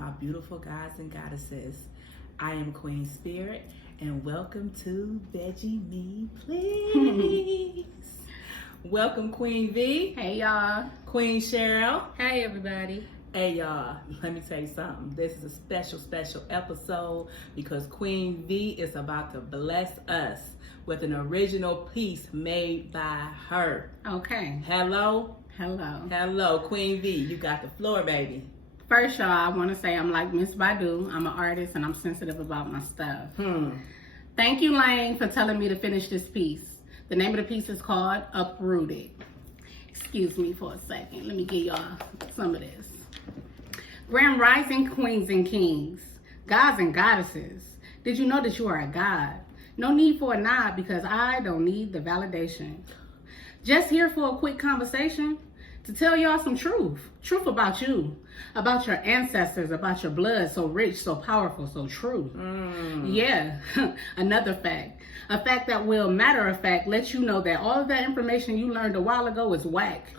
my beautiful gods and goddesses. I am Queen Spirit, and welcome to Veggie Me, Please. Welcome, Queen V. Hey, y'all. Queen Cheryl. Hey, everybody. Hey, y'all. Let me tell you something. This is a special episode because Queen V is about to bless us with an original piece made by her. Okay. Hello. Queen V. You got the floor, baby. First, y'all, I want to say I'm like Miss Badu. I'm an artist and I'm sensitive about my stuff. Thank you, Lane, for telling me to finish this piece. The name of the piece is called Uprooted. Excuse me for a second. Let me give y'all some of this. Grand Rising Queens and Kings, gods and goddesses. Did you know that you are a god? No need for a nod because I don't need the validation. Just here for a quick conversation to tell y'all some truth about you, about your ancestors, about your blood, so rich, so powerful, so true. Yeah, another fact, a fact that will, matter of fact, let you know that all of that information you learned a while ago is whack.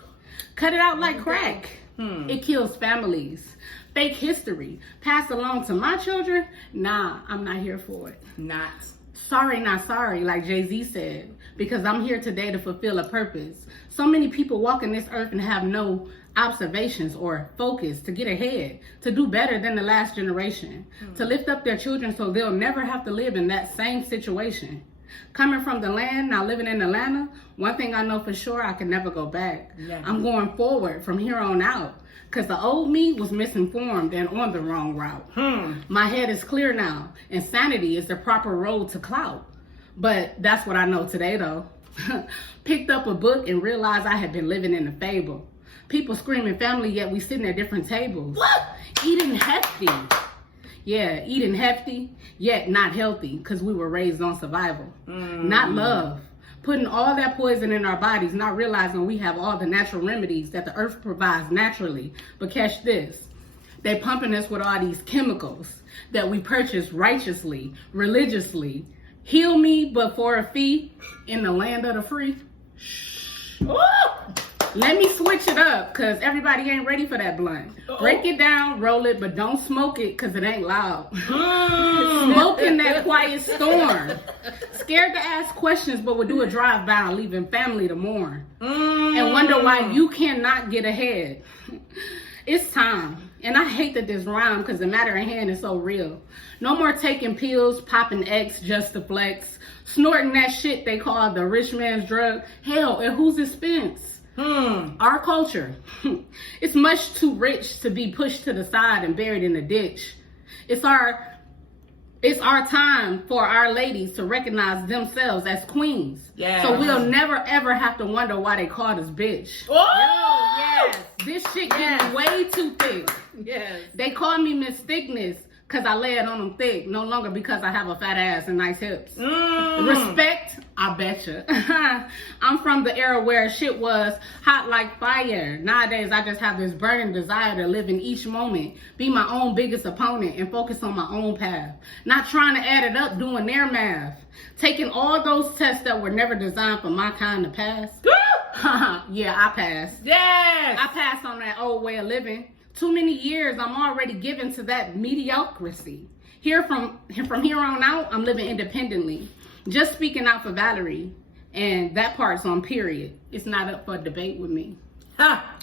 Cut it out like crack. It kills families. Fake history passed along to my children. Nah, I'm not here for it. Not sorry, like Jay-Z said, because I'm here today to fulfill a purpose. So many people walking this earth and have no observations or focus to get ahead, to do better than the last generation, to lift up their children so they'll never have to live in that same situation. Coming from the land, now living in Atlanta, one thing I know for sure, I can never go back. Yeah. I'm going forward from here on out. Because the old me was misinformed and on the wrong route. My head is clear now. Insanity is the proper road to clout. But that's what I know today, though. Picked up a book and realized I had been living in a fable. People screaming family, yet we sitting at different tables. What? Eating hefty. Yeah, eating hefty, yet not healthy, because we were raised on survival. Not love. Putting all that poison in our bodies, not realizing we have all the natural remedies that the earth provides naturally. But catch this. They pumping us with all these chemicals that we purchase righteously, religiously. Heal me, but for a fee, in the land of the free. Let me switch it up, because everybody ain't ready for that blunt. Break it down, roll it, but don't smoke it, because it ain't loud. Smoking that quiet storm. Scared to ask questions, but would do a drive-by, leaving family to mourn. And wonder why you cannot get ahead. It's time. And I hate that this rhyme, because the matter at hand is so real. No more taking pills, popping X just to flex. Snorting that shit they call the rich man's drug. Hell, at whose expense? Our culture. It's much too rich to be pushed to the side and buried in the ditch. It's our time for our ladies to recognize themselves as queens. Yeah. So we'll never ever have to wonder why they called us bitch. Oh, yes. This shit getting way too thick. Yes. They call me Miss Thickness because I lay it on them thick, no longer because I have a fat ass and nice hips. Respect, I betcha. I'm from the era where shit was hot like fire. Nowadays, I just have this burning desire to live in each moment, be my own biggest opponent, and focus on my own path. Not trying to add it up, doing their math. Taking all those tests that were never designed for my kind to pass. Yeah, I passed. Yes! I passed on that old way of living. Too many years, I'm already given to that mediocrity. From here on out, I'm living independently. Just speaking out for Valerie. And that part's on period. It's not up for debate with me. Ha!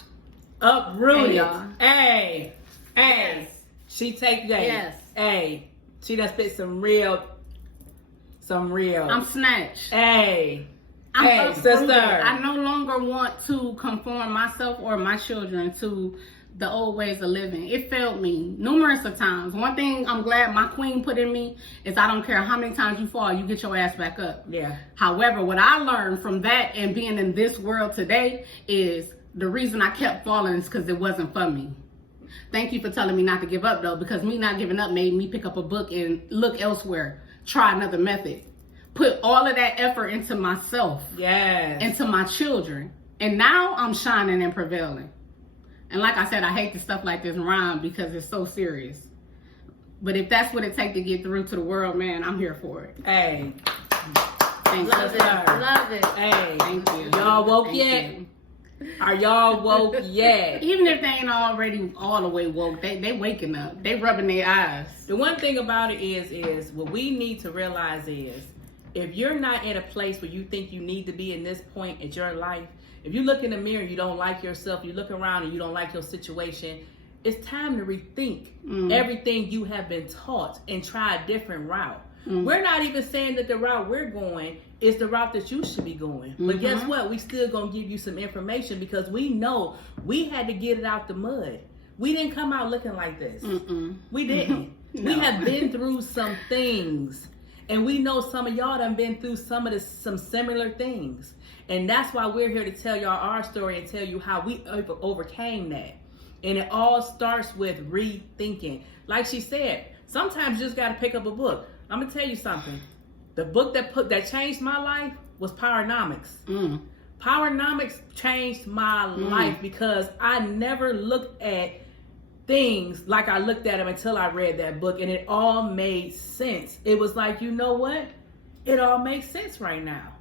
Uprooted. Hey, y'all. Hey. Yes. She take that. Yes. Hey. She done spit some real. I'm snatched. Hey. I'm sister. I no longer want to conform myself or my children to the old ways of living. It failed me numerous of times. One thing I'm glad my queen put in me is I don't care how many times you fall, you get your ass back up. Yeah. However, what I learned from that and being in this world today is the reason I kept falling is because it wasn't for me. Thank you for telling me not to give up though, because me not giving up made me pick up a book and look elsewhere, try another method. Put all of that effort into myself. Yes. Into my children. And now I'm shining and prevailing. And like I said, I hate the stuff like this rhyme because it's so serious. But if that's what it takes to get through to the world, man, I'm here for it. Hey. Thank Love you. it. Love it. Hey. Thank you. Y'all woke Thank yet? you. Are y'all woke yet? Even if they ain't already all the way woke, they waking up. They rubbing their eyes. The one thing about it is what we need to realize is, if you're not at a place where you think you need to be in this point in your life, if you look in the mirror and you don't like yourself, you look around and you don't like your situation, it's time to rethink everything you have been taught and try a different route. We're not even saying that the route we're going is the route that you should be going. But guess what? We still gonna give you some information because we know we had to get it out the mud. We didn't come out looking like this. We didn't. No. We have been through some things. And we know some of y'all done been through some similar things. And that's why we're here to tell y'all our story and tell you how we overcame that. And it all starts with rethinking. Like she said, sometimes you just gotta pick up a book. I'm gonna tell you something. The book that changed my life was Powernomics. Powernomics changed my life because I never looked at things like I looked at them until I read that book, and it all made sense. It was like, you know what? It all makes sense right now.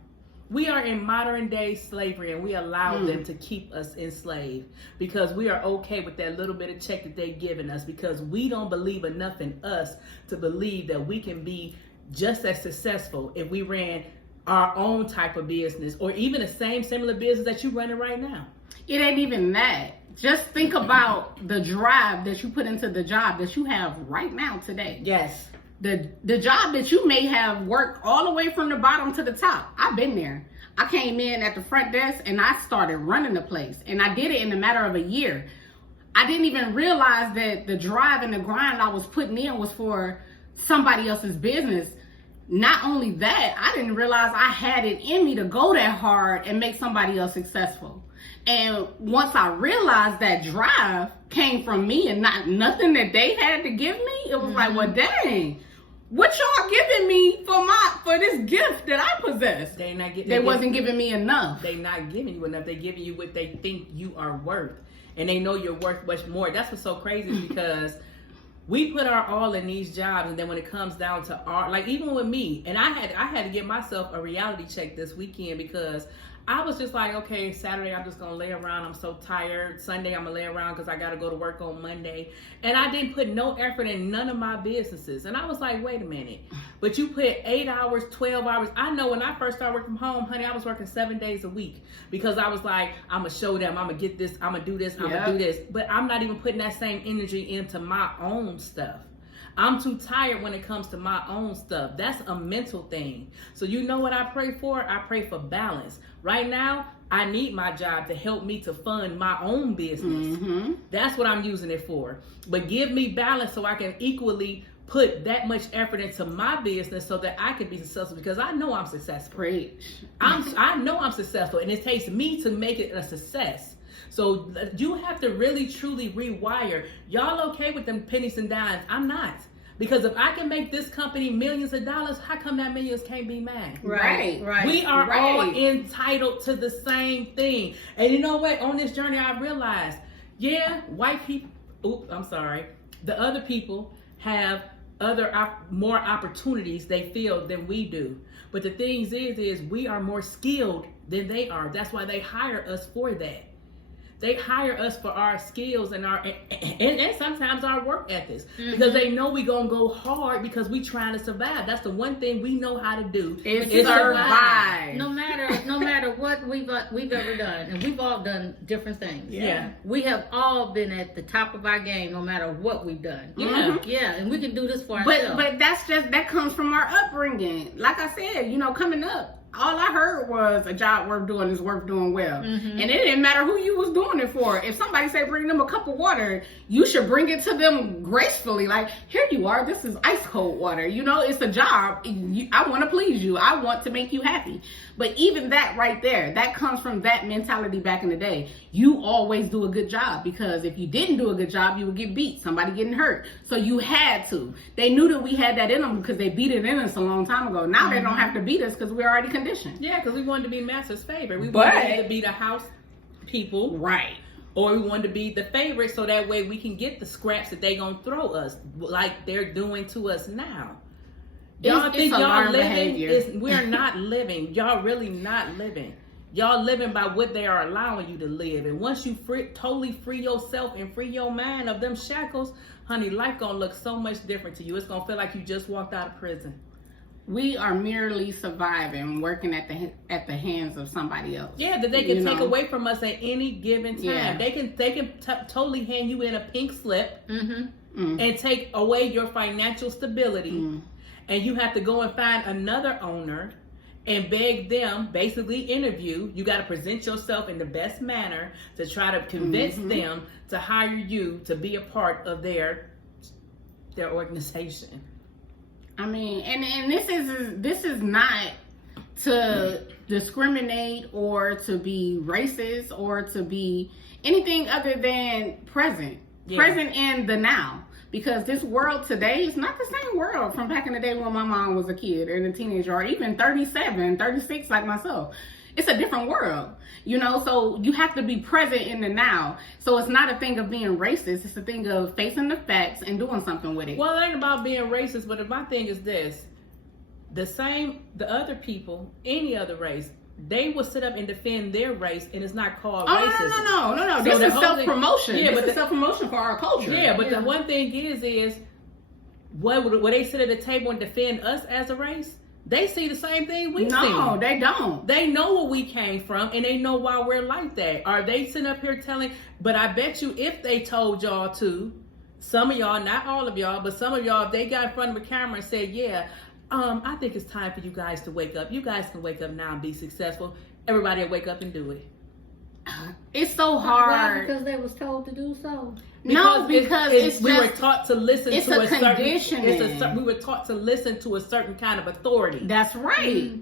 We are in modern day slavery, and we allow them to keep us enslaved because we are okay with that little bit of check that they've given us because we don't believe enough in us to believe that we can be just as successful if we ran our own type of business or even the same similar business that you're running right now. It ain't even that. Just think about the drive that you put into the job that you have right now today. Yes. The job that you may have worked all the way from the bottom to the top. I've been there. I came in at the front desk and I started running the place. And I did it in a matter of a year. I didn't even realize that the drive and the grind I was putting in was for somebody else's business. Not only that, I didn't realize I had it in me to go that hard and make somebody else successful. And once I realized that drive came from me and not nothing that they had to give me, it was like, well, dang, what y'all giving me for this gift that I possess? They wasn't giving me enough. They not giving you enough. They giving you what they think you are worth, and they know you're worth much more. That's what's so crazy because we put our all in these jobs, and then when it comes down to like even with me, and I had to give myself a reality check this weekend because I was just like, okay, Saturday I'm just gonna lay around. I'm so tired. Sunday I'm gonna lay around because I gotta go to work on Monday. And I didn't put no effort in none of my businesses. And I was like, wait a minute. But you put 8 hours, 12 hours. I know when I first started working from home, honey, I was working 7 days a week because I was like, I'm gonna show them, I'm gonna get this, I'm gonna do this, I'm gonna do this. But I'm not even putting that same energy into my own stuff. I'm too tired when it comes to my own stuff. That's a mental thing. So you know what I pray for? I pray for balance. Right now, I need my job to help me to fund my own business. That's what I'm using it for. But give me balance so I can equally put that much effort into my business so that I can be successful because I know I'm successful. Preach. I know I'm successful, and it takes me to make it a success. So you have to really, truly rewire. Y'all okay with them pennies and dimes? I'm not. Because if I can make this company millions of dollars, how come that millions can't be mine? Right. We are all entitled to the same thing. And you know what? On this journey, I realized, white people, the other people have more opportunities they feel than we do. But the thing is we are more skilled than they are. That's why they hire us for that. They hire us for our skills and and sometimes our work ethics because they know we gonna go hard because we trying to survive. That's the one thing we know how to do is survive. No matter what we've ever done, and we've all done different things. Yeah, we have all been at the top of our game, no matter what we've done. Yeah, and we can do this for ourselves. But that comes from our upbringing. Like I said, coming up, all I heard was a job worth doing is worth doing well. And it didn't matter who you was doing it for. If somebody say bring them a cup of water, you should bring it to them gracefully. Like, here you are, this is ice cold water. It's a job. I want to please you. I want to make you happy. But even that right there, that comes from that mentality back in the day. You always do a good job because if you didn't do a good job, you would get beat, somebody getting hurt. So you had to. They knew that we had that in them because they beat it in us a long time ago. Now they don't have to beat us because we're already conditioned. Yeah, because we wanted to be master's favorite. We wanted to be the house people. Right. Or we wanted to be the favorite so that way we can get the scraps that they gonna throw us like they're doing to us now. Y'all think y'all living? We're not living. Y'all really not living. Y'all living by what they are allowing you to live. And once you totally free yourself and free your mind of them shackles, honey, life gonna look so much different to you. It's gonna feel like you just walked out of prison. We are merely surviving, working at the hands of somebody else. Yeah, that they can take away from us at any given time. Yeah. They can totally hand you in a pink slip and take away your financial stability. And you have to go and find another owner and beg them, basically interview. You got to present yourself in the best manner to try to convince them to hire you to be a part of their organization. I mean, and this is not to discriminate or to be racist or to be anything other than present in the now. Because this world today is not the same world from back in the day when my mom was a kid and a teenager, or even 37, 36 like myself. It's a different world, you know, so you have to be present in the now. So it's not a thing of being racist. It's a thing of facing the facts and doing something with it. Well, it ain't about being racist, but my thing is this. The other people, any other race, they will sit up and defend their race, and it's not called racism. No. So this is self-promotion. Yeah, but self-promotion for our culture. Yeah, but the one thing is when they sit at the table and defend us as a race, they see the same thing we see. No, they don't. They know where we came from, and they know why we're like that. Are they sitting up here telling? But I bet you, if they told y'all to, some of y'all, not all of y'all, but some of y'all, if they got in front of a camera and said, "Yeah, I think it's time for you guys to wake up. You guys can wake up now and be successful." Everybody will wake up and do it. It's so hard. Why? Because they was told to do so. Because we were taught to listen to a conditioning. We were taught to listen to a certain kind of authority. That's right.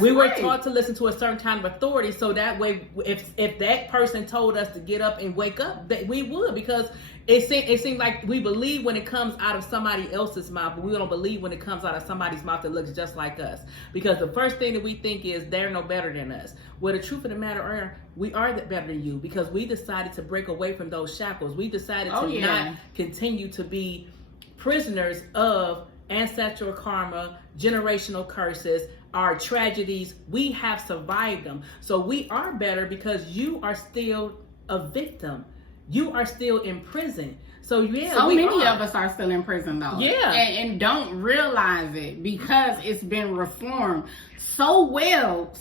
We were taught to listen to a certain kind of authority, so that way, if that person told us to get up and wake up, that we would, because it seems like we believe when it comes out of somebody else's mouth, but we don't believe when it comes out of somebody's mouth that looks just like us. Because the first thing that we think is they're no better than us. Well, the truth of the matter is, we are better than you, because we decided to break away from those shackles. We decided to not continue to be prisoners of ancestral karma, generational curses, our tragedies. We have survived them. So we are better because you are still a victim. You are still in prison. So many of us are still in prison though. Yeah. And don't realize it, because it's been reformed so well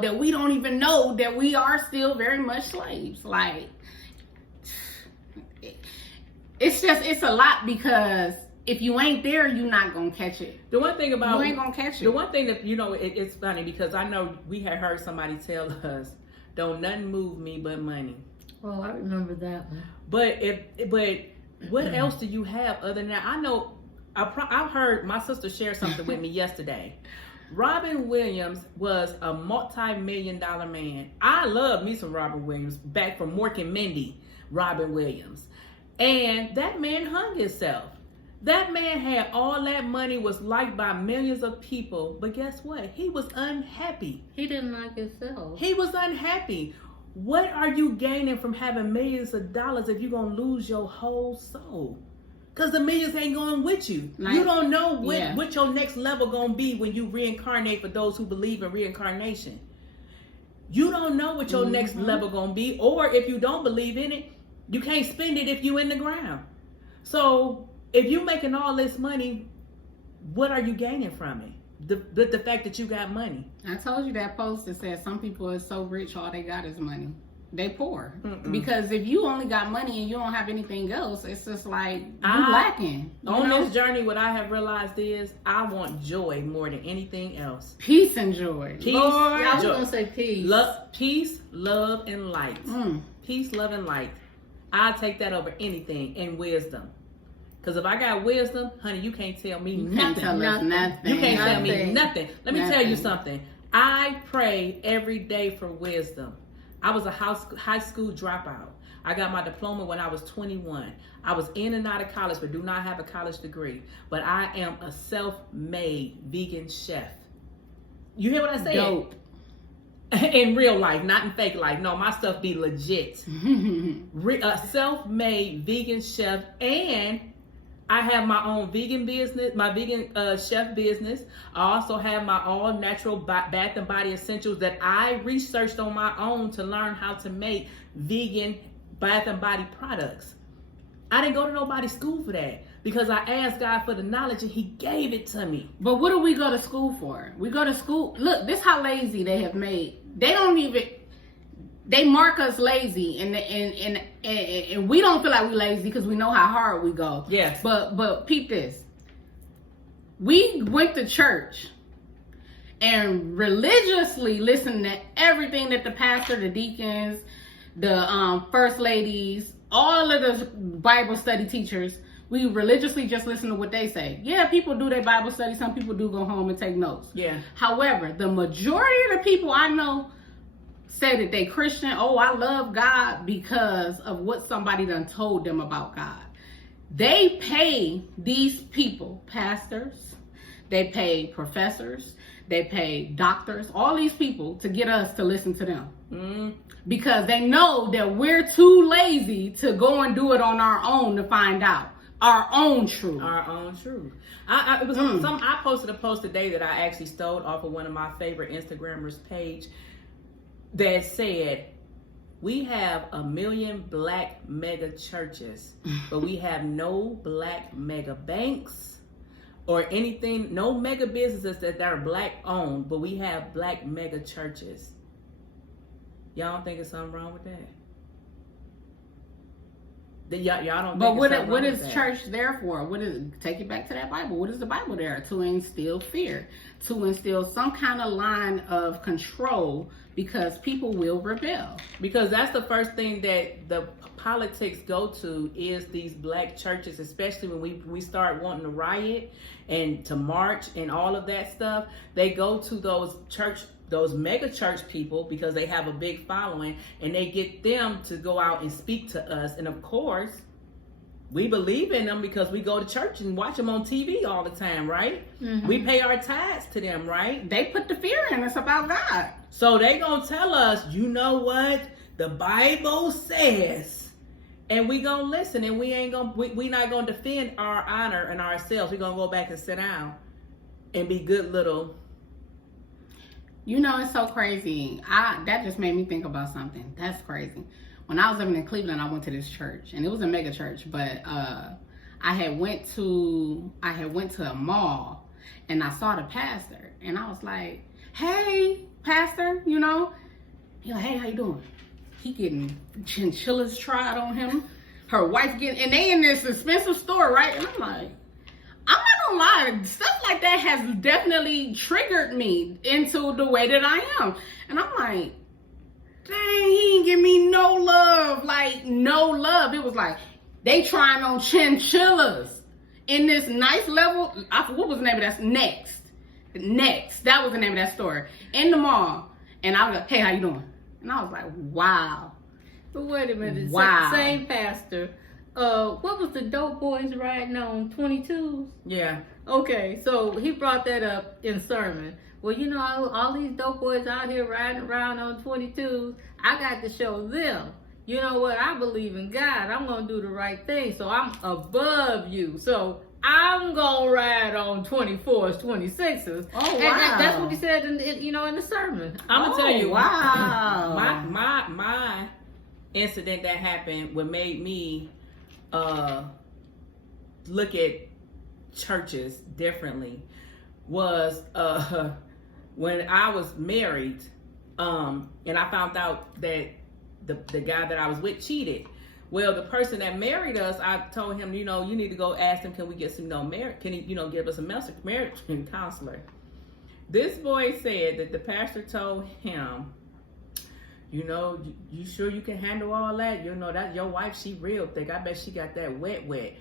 that we don't even know that we are still very much slaves. Like, it's a lot, because if you ain't there, you're not gonna catch it. The one thing about you ain't gonna catch it. The one thing that it's funny, because I know we had heard somebody tell us, "Don't nothing move me but money." Oh, I remember that one. But what else do you have other than that? I know I've heard my sister share something with me yesterday. Robin Williams was a multi-million-dollar man. I love me some Robin Williams, back from Mork and Mindy. Robin Williams, and that man hung himself. That man had all that money, was liked by millions of people, but guess what? He was unhappy. He didn't like himself. He was unhappy. What are you gaining from having millions of dollars if you're going to lose your whole soul? Because the millions ain't going with you. You don't know what your next level going to be when you reincarnate, for those who believe in reincarnation. You don't know what your next level going to be. Or if you don't believe in it, you can't spend it if you in the ground. So if you're making all this money, what are you gaining from it? The fact that you got money. I told you that post that said some people are so rich, all they got is money. They poor. Because if you only got money and you don't have anything else, it's just like you lacking. On this journey, what I have realized is I want joy more than anything else. Peace and joy. Peace. Lord, I was gonna say peace. Peace, love, and light. Peace, love, and light. I take that over anything, and wisdom. Because if I got wisdom, honey, you can't tell me nothing. Can't tell us nothing. You can't tell me nothing. Let me tell you something. I pray every day for wisdom. I was a high school dropout. I got my diploma when I was 21. I was in and out of college, but do not have a college degree. But I am a self-made vegan chef. You hear what I said? Dope. In real life, not in fake life. No, my stuff be legit. A self-made vegan chef, and I have my own vegan business, my vegan chef business. I also have my all natural Bath and Body essentials that I researched on my own to learn how to make vegan Bath and Body products. I didn't go to nobody's school for that because I asked God for the knowledge and he gave it to me. But what do we go to school for? We go to school. Look, this how lazy they have made. They don't even, they mark us lazy and we don't feel like we're lazy because we know how hard we go. Yes. But peep this. We went to church and religiously listened to everything that the pastor, the deacons, the first ladies, all of the Bible study teachers, we religiously just listen to what they say. Yeah, people do their Bible study. Some people do go home and take notes. Yeah. However, the majority of the people I know say that they Christian. Oh, I love God because of what somebody done told them about God. They pay these people, pastors, they pay professors, they pay doctors, all these people to get us to listen to them. Because they know that we're too lazy to go and do it on our own to find out our own truth. Our own truth. I posted a post today that I actually stole off of one of my favorite Instagrammers' page that said, we have 1 million black mega churches, but we have no black mega banks or anything, no mega businesses that are black owned, but we have black mega churches. Y'all don't think there's something wrong with that? Y'all don't. But what is church there for? What is, take it back to that Bible? What is the Bible there? To instill fear, to instill some kind of line of control, because people will rebel. Because that's the first thing that the politics go to is these black churches, especially when we start wanting to riot and to march and all of that stuff. They go to those mega church people because they have a big following, and they get them to go out and speak to us. And of course, we believe in them because we go to church and watch them on TV all the time, right? Mm-hmm. We pay our tithes to them, right? They put the fear in us about God. So they gonna tell us, you know what? The Bible says. And we gonna listen, and we not gonna defend our honor and ourselves. We gonna go back and sit down and be good little. You know, it's so crazy. That just made me think about something. That's crazy. When I was living in Cleveland, I went to this church, and it was a mega church. But I had went to a mall, and I saw the pastor, and I was like, "Hey, pastor," you know. He like, "Hey, how you doing?" He getting chinchillas tried on him. Her wife getting, and they in this expensive store, right? And I'm like, I'm not gonna lie, stuff like that has definitely triggered me into the way that I am. And I'm like, dang, he ain't give me no love. Like, no love. It was like, they trying on chinchillas in this nice level. What was the name of that? Next. That was the name of that store. In the mall. And I was like, "Hey, how you doing?" And I was like, wow. But wait a minute. Wow. Same pastor. What was the dope boys riding on 22s? Yeah. Okay, so he brought that up in sermon. Well, you know, all these dope boys out here riding around on 22s, I got to show them, you know what, I believe in God. I'm going to do the right thing, so I'm above you. So I'm going to ride on 24s, 26s. Oh, wow. And that's what he said in the sermon. I'm going to tell you. Wow. My incident that happened, what made me look at churches differently was when I was married, and I found out that the guy that I was with cheated. Well, the person that married us, I told him, you need to go ask him, can we get some marriage? Can he, give us a marriage counselor? This boy said that the pastor told him, you sure you can handle all that? That your wife, she real thick. I bet she got that wet.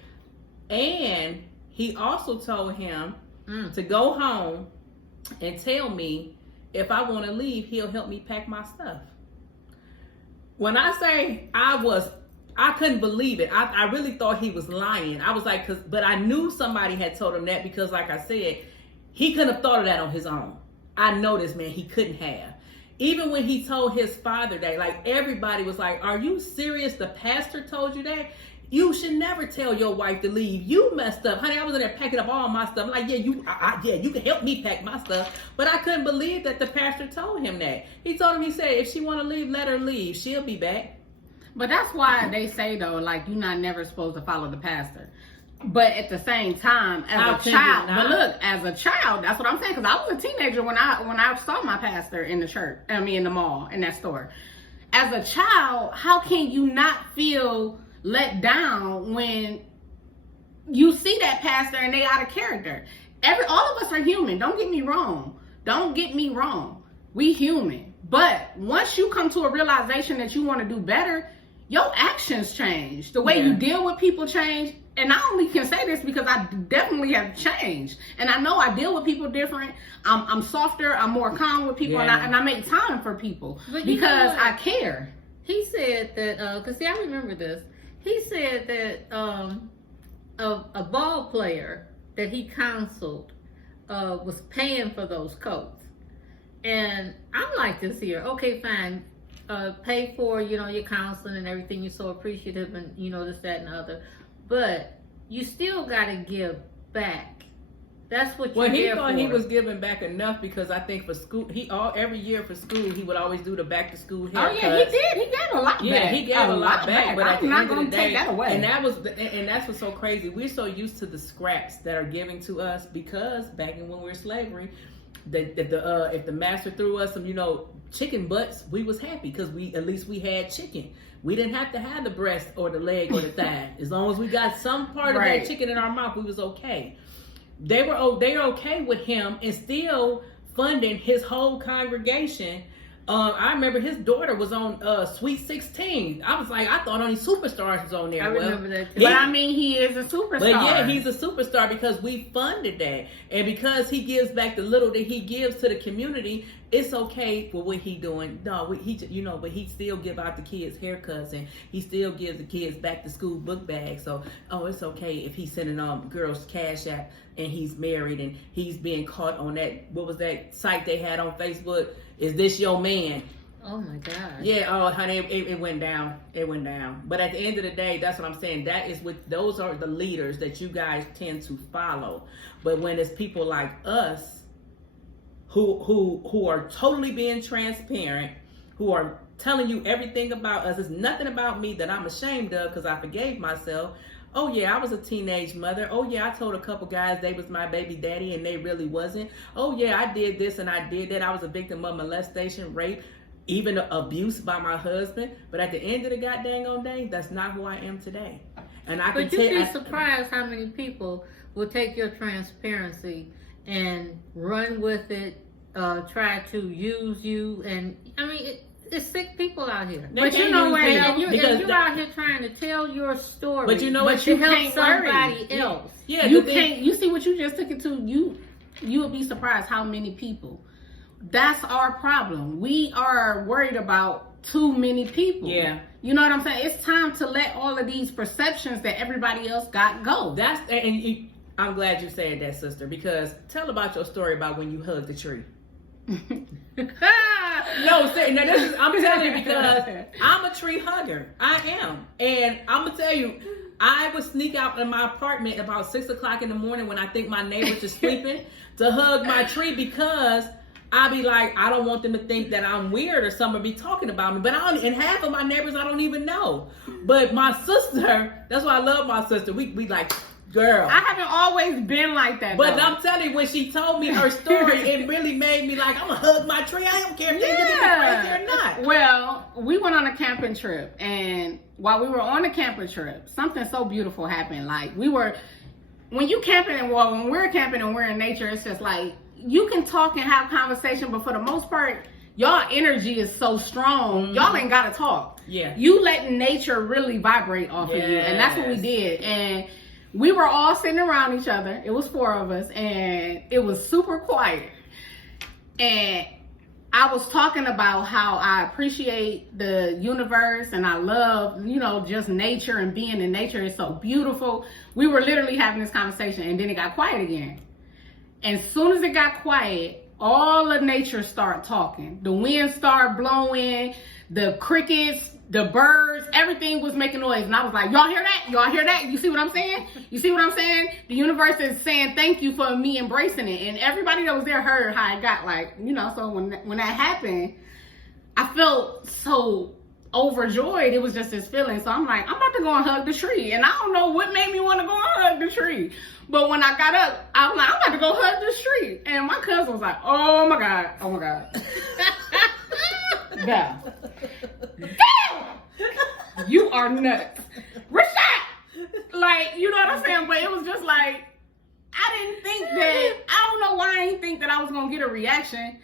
And he also told him to go home and tell me if I want to leave, he'll help me pack my stuff. When I say I couldn't believe it. I really thought he was lying. I was like, but I knew somebody had told him that because, like I said, he couldn't have thought of that on his own. I know this man, he couldn't have. Even when he told his father that, like, everybody was like, "Are you serious? The pastor told you that?" You should never tell your wife to leave. You messed up. Honey, I was in there packing up all my stuff. I'm like, yeah, you can help me pack my stuff. But I couldn't believe that the pastor told him that. He told him, he said, if she want to leave, let her leave. She'll be back. But that's why they say, though, like, you're not never supposed to follow the pastor. But at the same time, as a child, but look, as a child, that's what I'm saying. Because I was a teenager when I saw my pastor in the church. I mean, in the mall, in that store. As a child, how can you not feel let down when you see that pastor and they out of character? All of us are human. Don't get me wrong. We human. But once you come to a realization that you want to do better, your actions change. The way you deal with people change. And I only can say this because I definitely have changed. And I know I deal with people different. I'm softer. I'm more calm with people. And I make time for people because I care. He said that, because see, I remember this. He said that a ball player that he counseled was paying for those coats. And I'm like this here. Okay, fine. Pay for, your counseling and everything. You're so appreciative and, this, that, and the other. But you still got to give back. That's what you're he there thought for. he was giving back enough because I think for school, every year for school, he would always do the back to school haircuts. Oh yeah, he did. He gave a lot back. Yeah, he gave a lot back. But I'm not going to take that away. And that's what's so crazy. We're so used to the scraps that are given to us because back in when we were slavery, if the master threw us some, chicken butts, we was happy because at least we had chicken. We didn't have to have the breast or the leg or the thigh. As long as we got some part of that chicken in our mouth, we was okay. They're okay with him and still funding his whole congregation. I remember his daughter was on Sweet 16. I was like, I thought only superstars was on there. I remember that too. But I mean, he is a superstar. But yeah, he's a superstar because we funded that. And because he gives back the little that he gives to the community, it's okay for what he doing. No, but he still give out the kids haircuts and he still gives the kids back to school book bags. So, it's okay if he's sending girls Cash App and he's married and he's being caught on that, what was that site they had on Facebook? Is this your man? Oh my God. Yeah, honey, it went down. It went down. But at the end of the day, that's what I'm saying. Those are the leaders that you guys tend to follow. But when it's people like us who are totally being transparent, who are telling you everything about us, there's nothing about me that I'm ashamed of because I forgave myself. Oh yeah, I was a teenage mother. Oh yeah, I told a couple guys they was my baby daddy and they really wasn't. Oh yeah, I did this and I did that. I was a victim of molestation, rape, even abuse by my husband. But at the end of the goddamn day, that's not who I am today. And But you'd be surprised how many people will take your transparency and run with it, try to use you, and I mean it's sick people out here. But you know what? And you're out here trying to tell your story. But you know what? You help somebody else. Yeah, you can't. You see what you just took it to? You would be surprised how many people. That's our problem. We are worried about too many people. Yeah. You know what I'm saying? It's time to let all of these perceptions that everybody else got go. I'm glad you said that, sister, because tell about your story about when you hugged the tree. No, I'm telling you because I'm a tree hugger. I am. And I'm going to tell you, I would sneak out in my apartment about 6 o'clock in the morning when I think my neighbors are sleeping to hug my tree because I be like, I don't want them to think that I'm weird or someone be talking about me. And half of my neighbors I don't even know. But my sister, that's why I love my sister. We like, girl. I haven't always been like that. But though. I'm telling you, when she told me her story, it really made me like, I'm going to hug my tree. I don't care if they look at me crazy or not. Well, we went on a camping trip. And while we were on the camping trip, something so beautiful happened. Like, when you camping and when we're camping and we're in nature, it's just like, you can talk and have conversation, but for the most part, y'all energy is so strong, y'all ain't got to talk. Yeah. You let nature really vibrate off of you. And that's what we did. And we were all sitting around each other. It was 4 of us, and it was super quiet. And I was talking about how I appreciate the universe and I love, just nature and being in nature is so beautiful. We were literally having this conversation, and then it got quiet again. And as soon as it got quiet, all of nature started talking. The wind started blowing. the crickets, the birds, everything was making noise. And I was like, y'all hear that? Y'all hear that? You see what I'm saying? You see what I'm saying? The universe is saying thank you for me embracing it. And everybody that was there heard how it got, like, you know, so when that happened, I felt so overjoyed. It was just this feeling. So I'm like, I'm about to go and hug the tree. And I don't know what made me want to go and hug the tree. But when I got up, I was like, I'm about to go hug this tree. And my cousin was like, oh my God. Oh my God. Yeah. Damn! You are nuts. Rashad! Like, you know what I'm saying? But it was just like, I didn't think that, I don't know why I didn't think that I was going to get a reaction.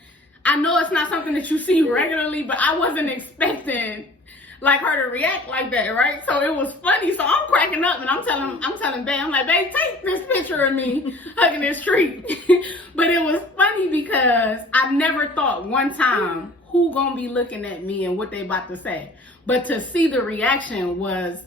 I know it's not something that you see regularly, but I wasn't expecting like her to react like that, right? So it was funny. So I'm cracking up and I'm telling Babe, I'm like, babe, take this picture of me hugging this tree. But it was funny because I never thought one time who gonna be looking at me and what they about to say. But to see the reaction was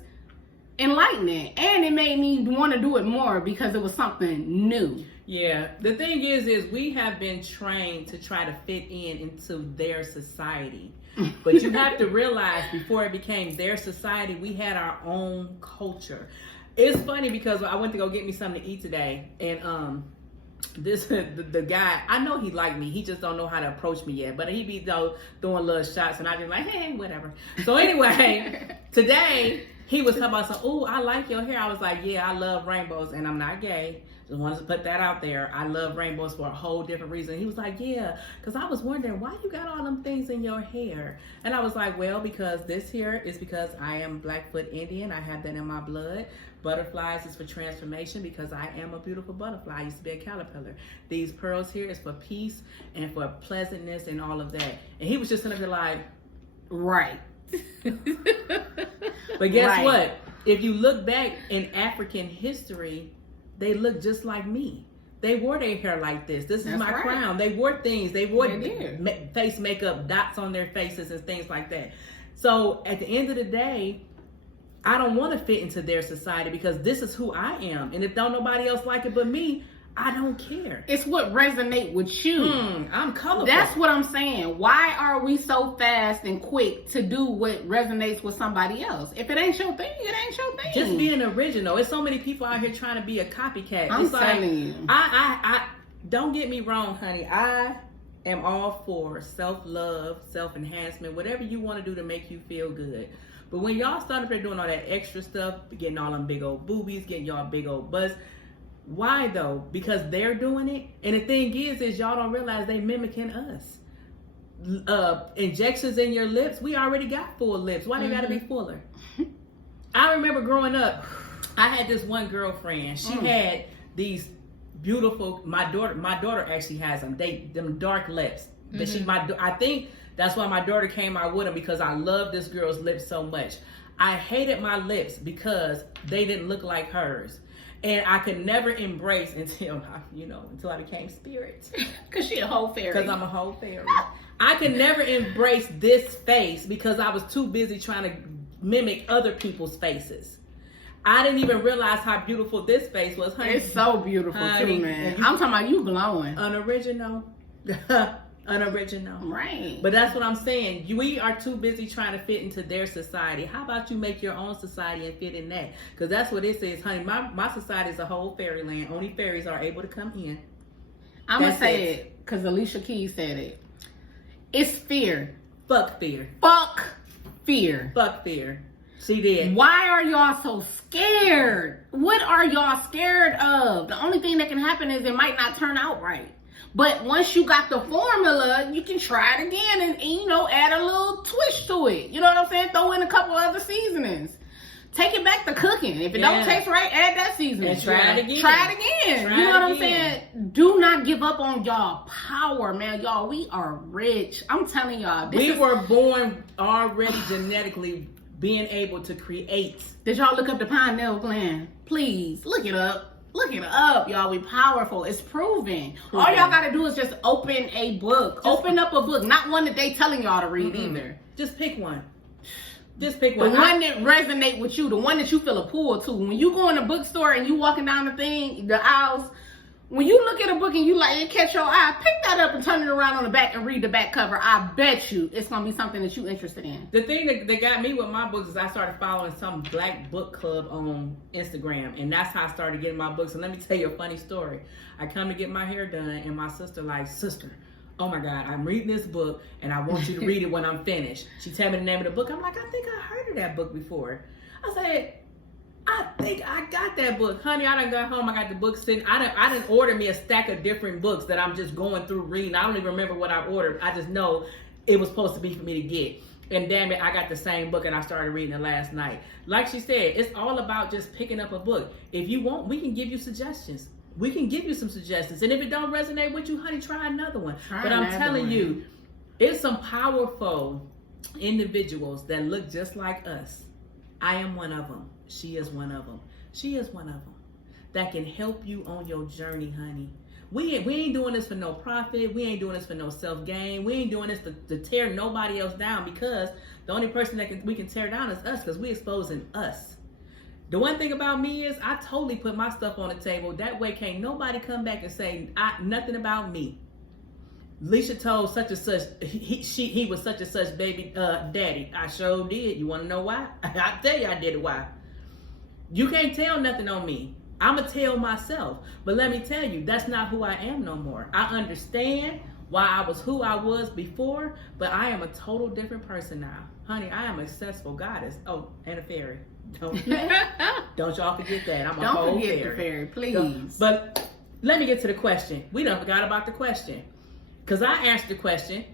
enlightening, and it made me want to do it more because it was something new. Yeah, the thing is we have been trained to try to fit into their society. But you have to realize before it became their society, we had our own culture. It's funny because I went to go get me something to eat today, and the guy, I know he liked me, he just don't know how to approach me yet, but he be throwing little shots, and I be like, hey, whatever. So anyway, today he was talking about, oh, I like your hair. I was like, yeah, I love rainbows, and I'm not gay. Just wanted to put that out there. I love rainbows for a whole different reason. He was like, yeah, because I was wondering why you got all them things in your hair. And I was like, well, because this here is because I am Blackfoot Indian. I have that in my blood. Butterflies is for transformation because I am a beautiful butterfly. I used to be a caterpillar. These pearls here is for peace and for pleasantness and all of that. And he was just sitting there like, right. But guess what? If you look back in African history, they look just like me. They wore their hair like this. This is my crown. They wore things. They wore face makeup, dots on their faces and things like that. So at the end of the day, I don't want to fit into their society because this is who I am. And if don't nobody else like it but me, I don't care. It's what resonate with you. I'm colorful. That's what I'm saying. Why are we so fast and quick to do what resonates with somebody else? If it ain't your thing, it ain't your thing. Just being original. There's so many people out here trying to be a copycat. I'm telling you. I don't get me wrong, honey. I am all for self-love, self-enhancement, whatever you want to do to make you feel good. But when y'all start up there doing all that extra stuff, getting all them big old boobies, getting y'all big old butts, why though? Because they're doing it. And the thing is y'all don't realize they mimicking us. Injections in your lips. We already got full lips. Why they gotta be fuller? I remember growing up, I had this one girlfriend. She had these beautiful. My daughter actually has them. Them dark lips. But I think that's why my daughter came out with them, because I love this girl's lips so much. I hated my lips because they didn't look like hers. And I could never embrace until I became spirit. Because she a whole fairy. Because I'm a whole fairy. I could never embrace this face because I was too busy trying to mimic other people's faces. I didn't even realize how beautiful this face was. Honey, it's so beautiful too, man. I'm talking about you glowing. Unoriginal. Unoriginal. Right. But that's what I'm saying. We are too busy trying to fit into their society. How about you make your own society and fit in that? Because that's what it says, honey. My society is a whole fairyland. Only fairies are able to come in. I'm going to say it because Alicia Keys said it. It's fear. Fuck fear. Fuck fear. Fuck fear. She did. Why are y'all so scared? What are y'all scared of? The only thing that can happen is it might not turn out right. But once you got the formula, you can try it again and add a little twist to it. You know what I'm saying? Throw in a couple other seasonings. Take it back to cooking. If it don't taste right, add that seasoning. And try it again. Try it again. You know what I'm saying? Do not give up on y'all power, man. Y'all, we are rich. I'm telling y'all. We were born already genetically being able to create. Did y'all look up the pineal gland? Please, look it up. Look it up, y'all. We powerful. It's proven. All y'all gotta do is just open a book. Open up a book. Not one that they telling y'all to read either. Just pick one. Just pick one. The one that resonate with you. The one that you feel a pull to. When you go in a bookstore and you walking down the aisles, When you look at a book and you like it catch your eye, pick that up and turn it around on the back and read the back cover. I bet you it's gonna be something that you're interested in. The thing that got me with my books is I started following some black book club on Instagram, and that's how I started getting my books. And let me tell you a funny story. I come to get my hair done, and my sister like, sister, oh my God, I'm reading this book, and I want you to read it when I'm finished. She tell me the name of the book. I'm like, I think I heard of that book before. I said, I think I got that book. Honey, I done got home. I got the book sitting. I done ordered me a stack of different books that I'm just going through reading. I don't even remember what I ordered. I just know it was supposed to be for me to get. And damn it, I got the same book and I started reading it last night. Like she said, it's all about just picking up a book. If you want, we can give you suggestions. We can give you some suggestions. And if it don't resonate with you, honey, try another one. But I'm telling you, it's some powerful individuals that look just like us. I am one of them. She is one of them. She is one of them that can help you on your journey, honey. We ain't doing this for no profit. We ain't doing this for no self-gain. We ain't doing this to tear nobody else down, because the only person that we can tear down is us, because we exposing us. The one thing about me is I totally put my stuff on the table. That way can't nobody come back and say nothing about me. Leisha told such and such, he was such and such baby daddy. I sure did. You want to know why? I'll tell you I did it why. You can't tell nothing on me. I'm going to tell myself. But let me tell you, that's not who I am no more. I understand why I was who I was before, but I am a total different person now. Honey, I am a successful goddess. Oh, and a fairy. Don't y'all forget that. I'm a whole Don't forget fairy. the fairy, please. But let me get to the question. We done forgot about the question. Because I asked the question,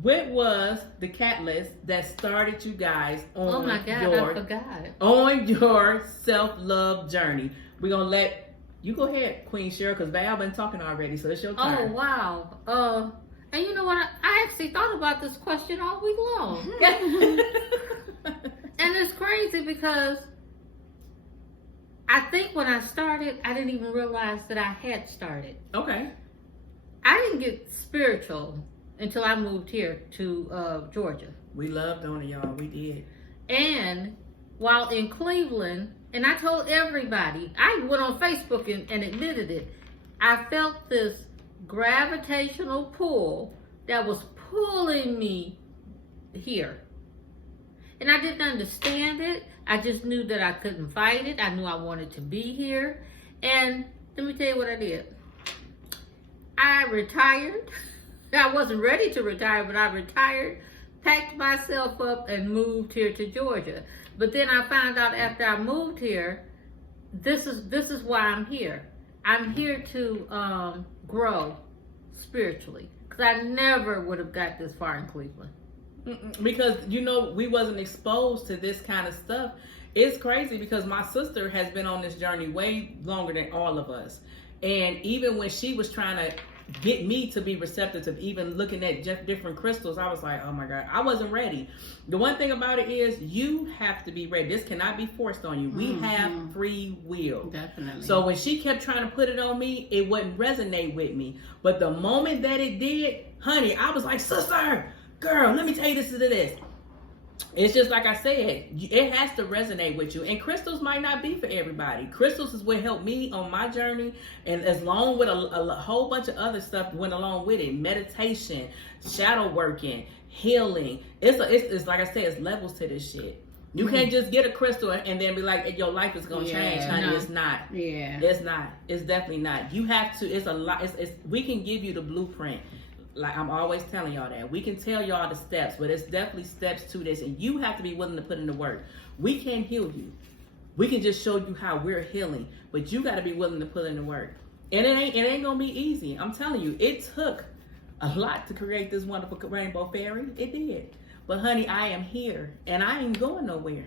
what was the catalyst that started you guys on Oh my God, I forgot. on your self-love journey? We're going to let you go ahead, Queen Cheryl, because Val been talking already, so it's your Oh, turn. wow. And you know what? I actually thought about this question all week long. And it's crazy because I think when I started, I didn't even realize that I had started. Okay. I didn't get spiritual until I moved here to Georgia. We loved on it, y'all. We did. And while in Cleveland, and I told everybody, I went on Facebook and admitted it, I felt this gravitational pull that was pulling me here. And I didn't understand it. I just knew that I couldn't fight it. I knew I wanted to be here. And let me tell you what I did. I retired. I wasn't ready to retire, but I retired, packed myself up, and moved here to Georgia. But then I found out after I moved here, this is why I'm here. I'm here to grow spiritually, because I never would have got this far in Cleveland. Because, you know, we wasn't exposed to this kind of stuff. It's crazy because my sister has been on this journey way longer than all of us. And even when she was trying to get me to be receptive to even looking at different crystals, I was like, oh my God, I wasn't ready. The one thing about it is you have to be ready. This cannot be forced on you. We have free will. Definitely. So when she kept trying to put it on me, it wouldn't resonate with me. But the moment that it did, honey, I was like, sister, girl, let me tell you this. It's just like I said, it has to resonate with you. And crystals might not be for everybody. Crystals is what helped me on my journey, and as long with a whole bunch of other stuff went along with it. Meditation, shadow working, healing. It's like I said, it's levels to this shit. You can't just get a crystal and then be like, your life is gonna change, honey. No. It's not. Yeah. It's not. It's definitely not. You have to. It's a lot. We can give you the blueprint. Like I'm always telling y'all that. We can tell y'all the steps, but it's definitely steps to this, and you have to be willing to put in the work. We can't heal you. We can just show you how we're healing, but you got to be willing to put in the work. And it ain't gonna be easy. I'm telling you, it took a lot to create this wonderful rainbow fairy. It did. But honey, I am here, and I ain't going nowhere.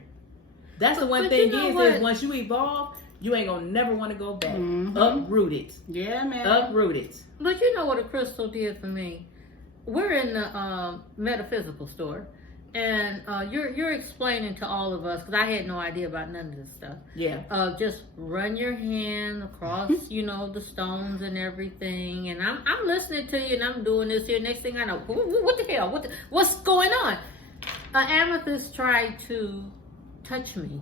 That's the one thing is once you evolve, you ain't gonna never want to go back. Uprooted. Yeah, man. Uprooted. But you know what a crystal did for me? We're in the metaphysical store, and you're explaining to all of us, because I had no idea about none of this stuff. Yeah. Just run your hand across, the stones and everything, and I'm listening to you, and I'm doing this here. Next thing I know, what the hell? What's going on? Amethyst tried to touch me.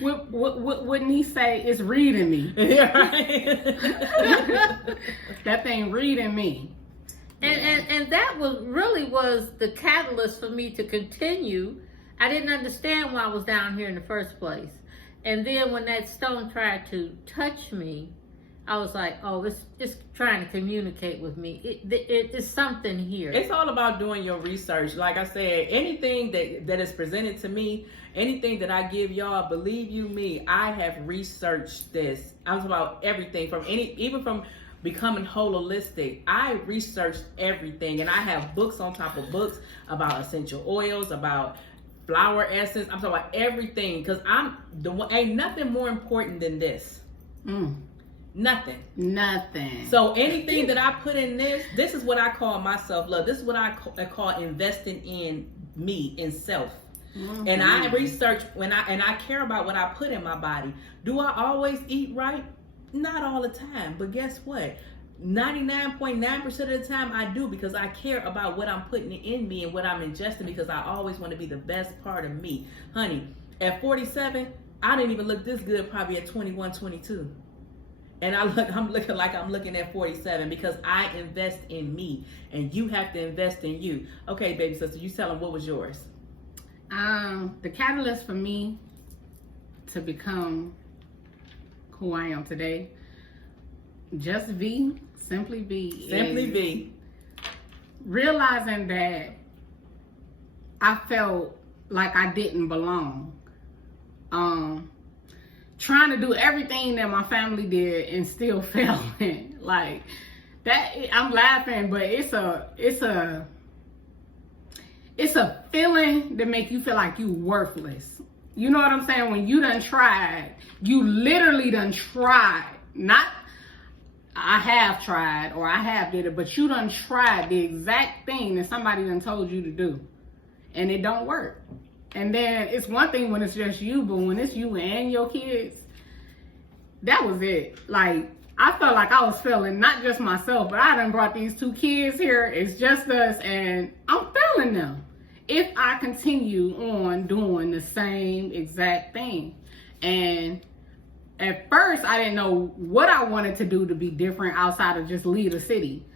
What niece say? It's reading me. Yeah, right. That thing reading me. And that was the catalyst for me to continue. I didn't understand why I was down here in the first place. And then when that stone tried to touch me, I was like, oh, it's trying to communicate with me. It's something here. It's all about doing your research. Like I said, anything that is presented to me, anything that I give y'all, believe you me, I have researched this. I'm talking about everything even from becoming holistic. I researched everything, and I have books on top of books about essential oils, about flower essence. I'm talking about everything, because ain't nothing more important than this. Nothing. So anything that I put in this is what I call my self-love. This is what I call investing in me, in self. Mm-hmm. And I research and I care about what I put in my body. Do I always eat right? Not all the time, but guess what? 99.9% of the time I do, because I care about what I'm putting in me and what I'm ingesting, because I always want to be the best part of me. Honey, at 47, I didn't even look this good probably at 21, 22. And I'm looking like I'm looking at 47, because I invest in me, and you have to invest in you. Okay, baby sister, you tell them what was yours. The catalyst for me to become who I am today, simply be, realizing that I felt like I didn't belong. Trying to do everything that my family did and still failing. Like that, I'm laughing, but it's a feeling that make you feel like you worthless. You know what I'm saying? When you done tried, you literally done tried. Not I have tried or I have did it, but you done tried the exact thing that somebody done told you to do, and it don't work. And then it's one thing when it's just you, but when it's you and your kids, that was it. Like, I felt like I was failing not just myself, but I done brought these 2 kids here. It's just us, and I'm failing them if I continue on doing the same exact thing. And at first, I didn't know what I wanted to do to be different outside of just leave the city.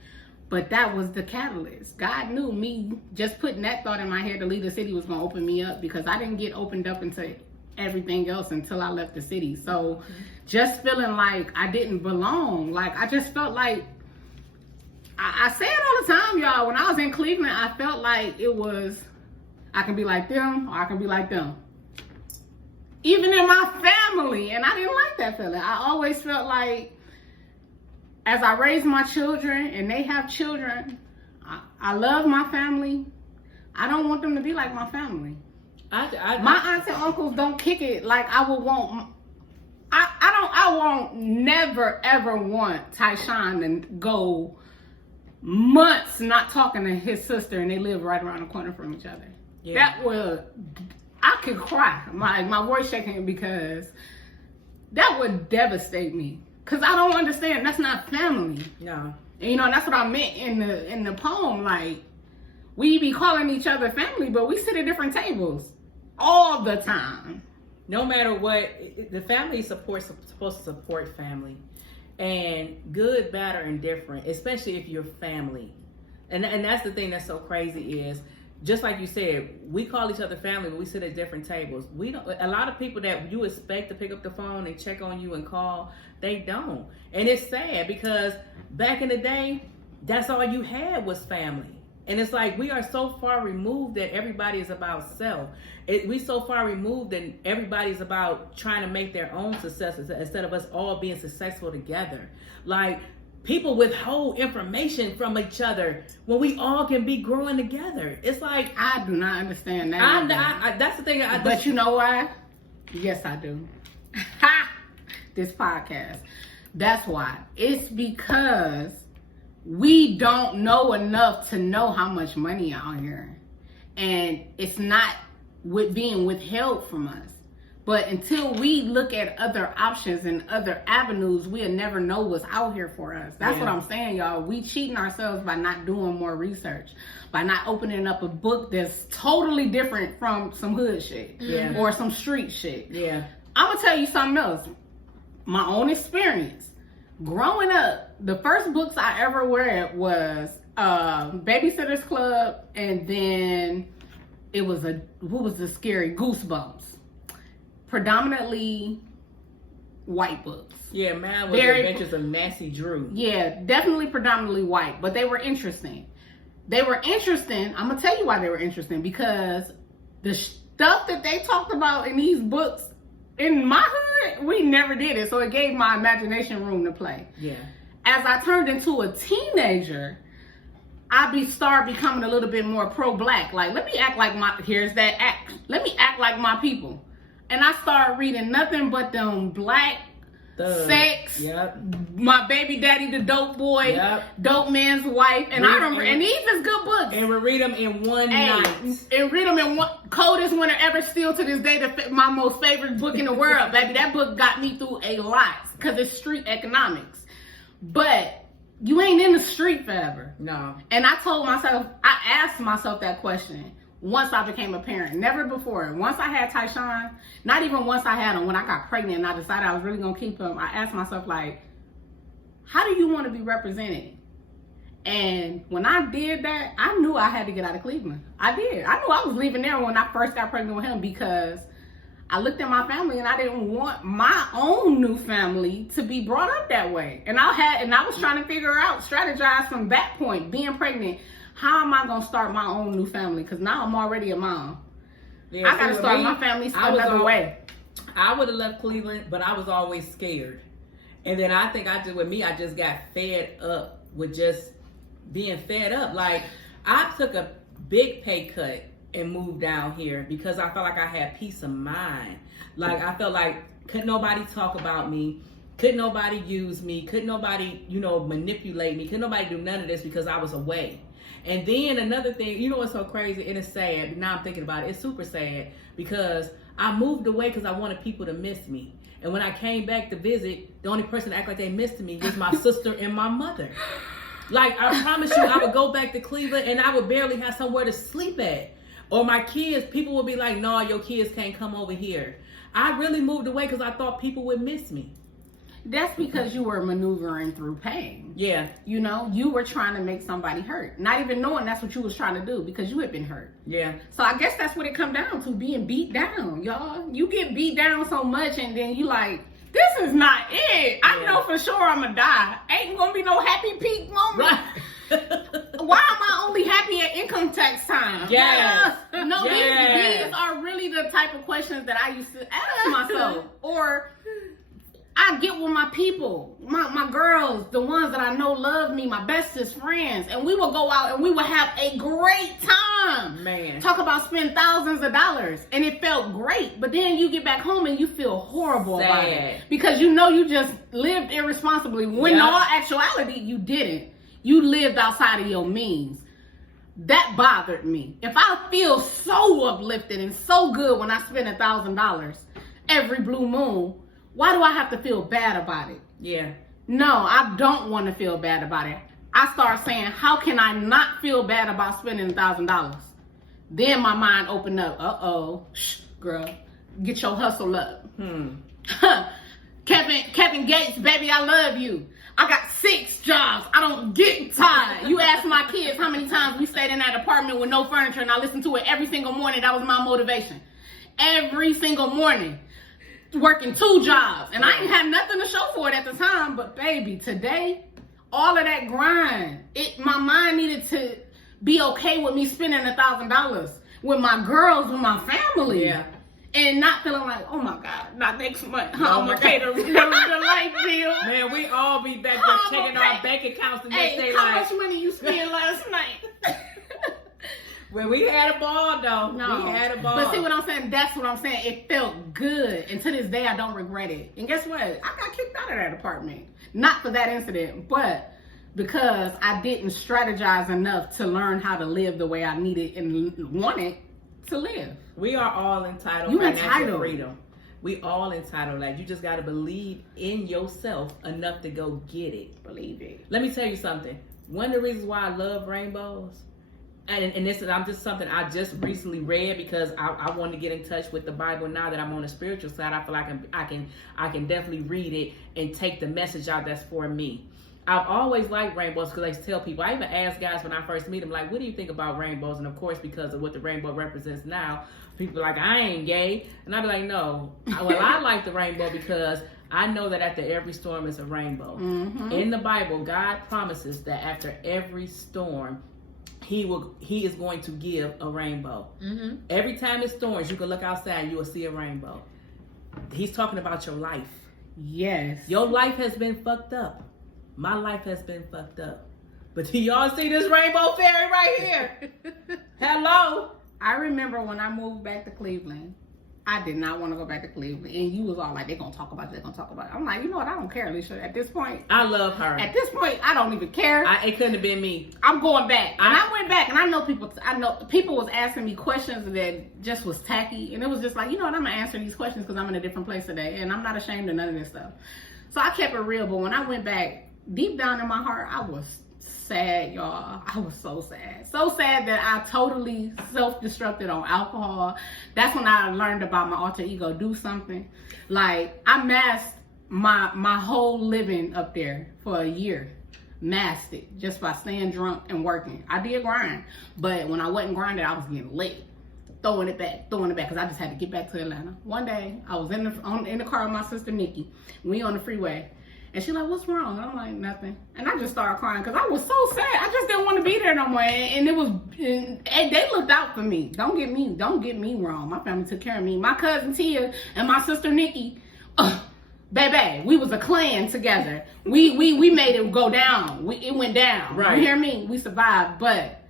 But that was the catalyst. God knew me just putting that thought in my head to leave the city was going to open me up, because I didn't get opened up into everything else until I left the city. So just feeling like I didn't belong. Like, I just felt like, I say it all the time, y'all. When I was in Cleveland, I felt like it was, I can be like them or I can be like them. Even in my family. And I didn't like that feeling. I always felt like, as I raise my children and they have children, I love my family. I don't want them to be like my family. My aunts and uncles don't kick it like I would want. I won't never ever want Tyshawn to go months not talking to his sister, and they live right around the corner from each other. Yeah. That would, I could cry. My voice shaking, because that would devastate me. Cause I don't understand. That's not family. No. And that's what I meant in the poem. Like, we be calling each other family, but we sit at different tables all the time. No matter what, the family is supposed to support family, and good, bad, or indifferent, especially if you're family. And that's the thing that's so crazy is, just like you said, we call each other family, but we sit at different tables. We don't. A lot of people that you expect to pick up the phone and check on you and call, they don't. And it's sad, because back in the day, that's all you had was family. And it's like, we are so far removed that everybody is about self. We so far removed that everybody's about trying to make their own successes instead of us all being successful together. Like, people withhold information from each other when we all can be growing together. It's like, I do not understand that. That's the thing. But you know why? Yes, I do. Ha! This podcast. That's why. It's because we don't know enough to know how much money out here. And it's not being withheld from us. But until we look at other options and other avenues, we'll never know what's out here for us. That's what I'm saying, y'all. We cheating ourselves by not doing more research, by not opening up a book that's totally different from some hood shit or some street shit. Yeah. I'm going to tell you something else. My own experience. Growing up, the first books I ever read was Babysitter's Club, and then it was what was the scary Goosebumps. Predominantly white books. Yeah, man, was The Adventures of Nancy Drew. Yeah, definitely predominantly white, but they were interesting. They were interesting. I'm gonna tell you why they were interesting, because the stuff that they talked about in these books, in my hood, we never did it. So it gave my imagination room to play. Yeah. As I turned into a teenager, I started becoming a little bit more pro-black. Like, let me act like let me act like my people. And I started reading nothing but them black sex, my baby daddy, the dope boy, dope man's wife, and I remember, and these is good books. And we read them in one night. And read them in one, coldest winter ever, still to this day, my most favorite book in the world, baby. That book got me through a lot, because it's street economics. But you ain't in the street forever. No. And I asked myself that question once I became a parent. Never before. Once I had Tyshawn, not even once I had him, when I got pregnant and I decided I was really going to keep him, I asked myself, like, how do you want to be represented? And when I did that, I knew I had to get out of Cleveland. I did. I knew I was leaving there when I first got pregnant with him, because I looked at my family and I didn't want my own new family to be brought up that way. And I was trying to strategize from that point, being pregnant. How am I going to start my own new family? Because now I'm already a mom. Yeah, I got to start my family another way. I would have left Cleveland, but I was always scared. And then I think I just got fed up with just being fed up. Like, I took a big pay cut and moved down here because I felt like I had peace of mind. Like, I felt like couldn't nobody talk about me. Couldn't nobody use me. Couldn't nobody, manipulate me. Couldn't nobody do none of this because I was away. And then another thing, what's so crazy, and it's sad, now I'm thinking about it, it's super sad, because I moved away because I wanted people to miss me. And when I came back to visit, the only person that acted like they missed me was my sister and my mother. Like, I promise you, I would go back to Cleveland and I would barely have somewhere to sleep at. Or my kids, people would be like, no, your kids can't come over here. I really moved away because I thought people would miss me. That's because you were maneuvering through pain. Yeah. You were trying to make somebody hurt. Not even knowing that's what you was trying to do, because you had been hurt. Yeah. So I guess that's what it come down to, being beat down, y'all. You get beat down so much and then you like, this is not it. I know for sure I'm going to die. Ain't going to be no happy peak moment. Right. Why am I only happy at income tax time? Yes. No, these are really the type of questions that I used to ask myself. Or I get with my people, my girls, the ones that I know love me, my bestest friends, and we will go out and we will have a great time. Man. Talk about spend thousands of dollars. And it felt great. But then you get back home and you feel horrible about it. Because you just lived irresponsibly. When in all actuality, you didn't. You lived outside of your means. That bothered me. If I feel so uplifted and so good when I spend $1,000 every blue moon, why do I have to feel bad about it? Yeah. No, I don't want to feel bad about it. I start saying, how can I not feel bad about spending $1,000? Then my mind opened up. Uh-oh. Shh, girl. Get your hustle up. Kevin Gates, baby, I love you. I got 6 jobs. I don't get tired. You ask my kids how many times we stayed in that apartment with no furniture, and I listened to it every single morning. That was my motivation. Every single morning. Working 2 jobs. And I didn't have nothing to show for it at the time. But baby, today, all of that grind, my mind needed to be okay with me spending $1,000 with my girls, with my family. Yeah. And not feeling like, oh my God, not next month. I'm going to pay the light bill. Man, we all be back there checking our bank accounts the next day. How much money you spent last night? Well, we had a ball, though. No. We had a ball. But see what I'm saying? That's what I'm saying. It felt good. And to this day, I don't regret it. And guess what? I got kicked out of that apartment. Not for that incident, but because I didn't strategize enough to learn how to live the way I needed and wanted to live. We are all entitled to financial freedom. We all entitled to life. You just got to believe in yourself enough to go get it. Believe it. Let me tell you something. One of the reasons why I love rainbows, and this is I'm just something I just recently read because I wanted to get in touch with the Bible. Now that I'm on the spiritual side, I feel like I can definitely read it and take the message out that's for me. I've always liked rainbows because I tell people, I even ask guys when I first meet them, like, what do you think about rainbows? And of course, because of what the rainbow represents now, people are like, I ain't gay. And I be like, no. Well, I like the rainbow because I know that after every storm is a rainbow. Mm-hmm. In the Bible, God promises that after every storm, He is going to give a rainbow. Mm-hmm. Every time it storms, you can look outside and you will see a rainbow. He's talking about your life. Yes. Your life has been fucked up. My life has been fucked up. But do y'all see this rainbow fairy right here? Hello? I remember when I moved back to Cleveland, I did not want to go back to Cleveland. And you was all like, they're going to talk about it, they're going to talk about it. I'm like, you know what? I don't care, Alicia. At this point. I love her. At this point, I don't even care. It couldn't have been me. I'm going back. And I went back, and I know people was asking me questions that just was tacky. And it was just like, you know what? I'm going to answer these questions because I'm in a different place today. And I'm not ashamed of none of this stuff. So I kept it real. But when I went back, deep down in my heart, I was sad, y'all. I was so sad. So sad that I totally self-destructed on alcohol. That's when I learned about my alter ego, do something. Like, I masked my whole living up there for a year. Masked it just by staying drunk and working. I did grind. But when I wasn't grinding, I was getting lit. Throwing it back, because I just had to get back to Atlanta. One day, I was in the car with my sister, Nikki. We on the freeway. And she's like, what's wrong? And I'm like, nothing. And I just started crying because I was so sad. I just didn't want to be there no more. And they looked out for me. Don't get me wrong. My family took care of me. My cousin Tia and my sister Nikki, baby, we was a clan together. We made it go down. It went down. Right. You hear me? We survived. But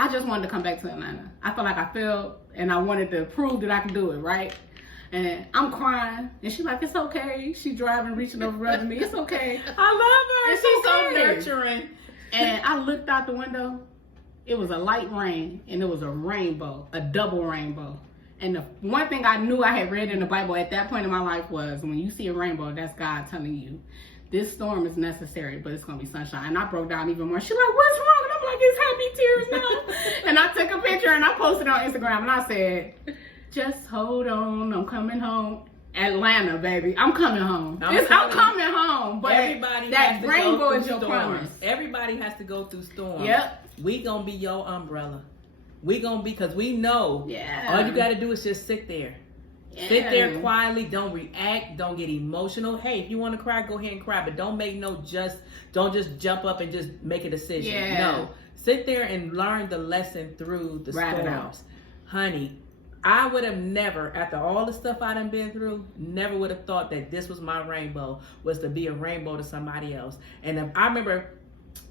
I just wanted to come back to Atlanta. I felt like I failed and I wanted to prove that I could do it, right? And I'm crying, and she's like, it's okay. She's driving, reaching over, rubbing me. It's okay. I love her. And She's so nurturing. And I looked out the window. It was a light rain, and it was a rainbow, a double rainbow. And the one thing I knew I had read in the Bible at that point in my life was, when you see a rainbow, that's God telling you, this storm is necessary, but it's going to be sunshine. And I broke down even more. She's like, what's wrong? And I'm like, it's happy tears now. And I took a picture, and I posted it on Instagram, and I said, just hold on, I'm coming home. Atlanta, baby, I'm coming home. I'm coming home. But that rainbow is your promise. Everybody has to go through storms. Yep. We gonna be your umbrella. We gonna be, because we know. Yeah. All you gotta do is just sit there. Yeah. Sit there quietly. Don't react. Don't get emotional. Hey, if you want to cry, go ahead and cry. But don't don't just jump up and just make a decision. Yeah. No. Sit there and learn the lesson through the storms. Honey, I would have never, after all the stuff I done been through, never would have thought that this was my rainbow, was to be a rainbow to somebody else. And I remember,